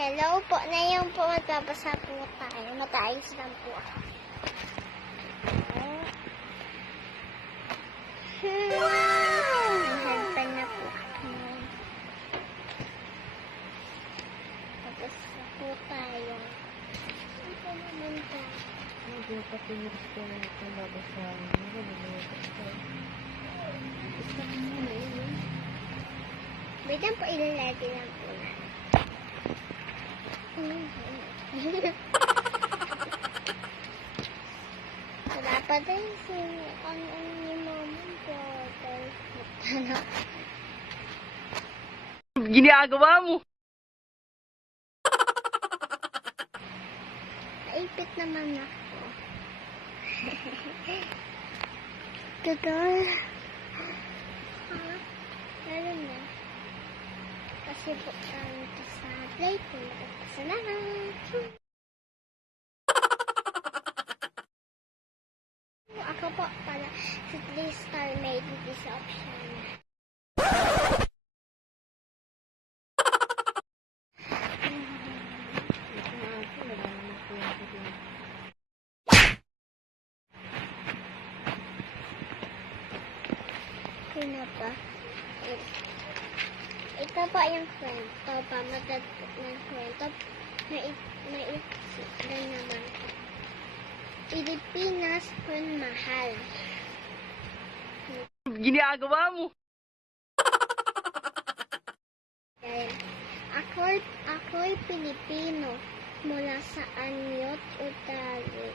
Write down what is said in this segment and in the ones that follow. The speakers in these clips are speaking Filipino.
Hello po. Ngayon po magbabasa po tayo. Mataayos lang po ako. Ang hagpan na po ako. Magbabasa po tayo. Ito naman po. Hindi ko patinis ko na ito babasahin. Isa ka muna yun. Wait lang po, ilalagay lang po na. Wala pa din ang ni mama ko. Ginagawa mo! Naipit naman ako. Totoo. Lalo na. Kasi po kami sa plate ko. Salamat. Ako po pala si 3-star made with this option. Sino pa? Ito pa yung kwento. Pamatad ng kwento. Maiksi lang naman. Pilipinas kung mahal. Ginagawa mo! Ako'y Pilipino mula sa anyot ugali.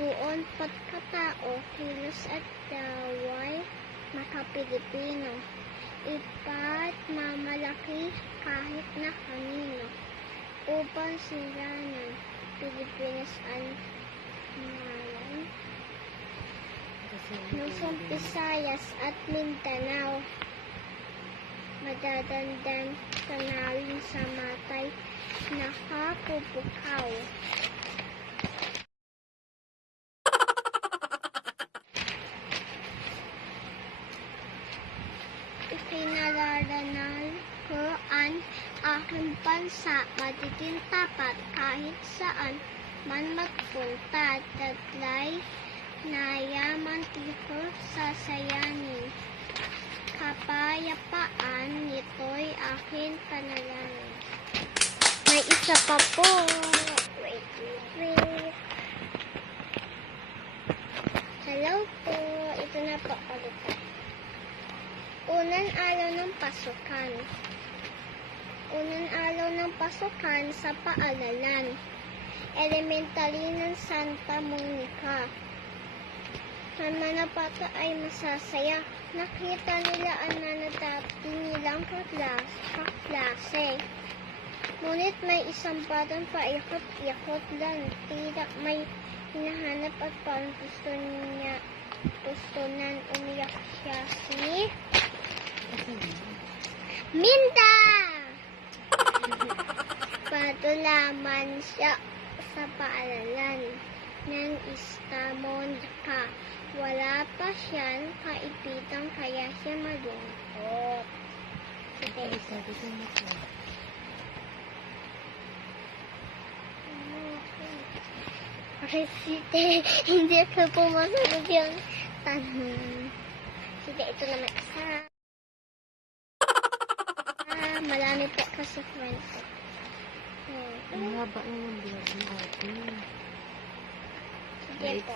Buon pagkatao, kilos at daway, maka-Pilipino. Ipa't mamalaki kahit na kanino. Upang sila ng Pilipinas ang malan. Luzon, Visayas at Mindanao. Madadandan tanawin sa matay nakapupukaw. Ikinalaranan ko ang aking bansa, magiging tapat kahit saan man magpunta. Taglay na yaman ko sasayanin. Kapayapaan nito'y aking panalangin. May isa pa po. Wait. Hello po. Ito na po ulit. Unang araw ng pasukan. Unang araw ng pasukan sa paaralan. Elementary ng Santa Monica. Ang nanapata ay masasaya. Nakita nila ang nanadati nilang kaklase. Ngunit may isang batang paikot-ikot lang. Tila may hinahanap at parang gusto nang umiyak siya si Minda! Patulaman siya sa paaralan ng Monica. Wala pa siyang kaibigan kaya siya malungkot. Sige, hindi ko pumasagot yung tanong. Sige, ito naman isa. Marami po kasi kwento. Ang haba na ng vlog natin. Sige po.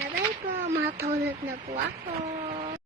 Bye-bye po. Matulog na po ako.